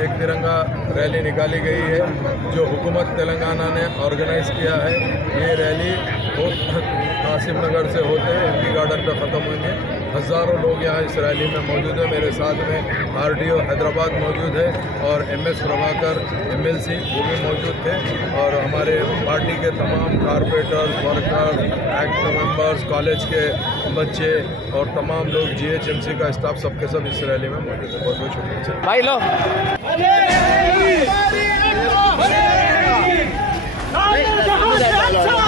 एक तिरंगा रैली निकाली गई है जो हुकूमत तेलंगाना ने ऑर्गेनाइज़ किया है। ये रैली कासिम नगर से होते हुए एमपी गार्डन पर ख़त्म होंगे। हज़ारों लोग यहाँ इस रैली में मौजूद हैं। मेरे साथ में आरटीओ हैदराबाद मौजूद है और एमएस प्रभाकर एमएलसी वो भी मौजूद थे, और हमारे पार्टी के तमाम corporators, workers, act members, college के बच्चे और तमाम लोग, जीएचएमसी का स्टाफ, सबके सब इस रैली में मौजूद है। बहुत बहुत शुक्रिया भाई लो कांग्रेस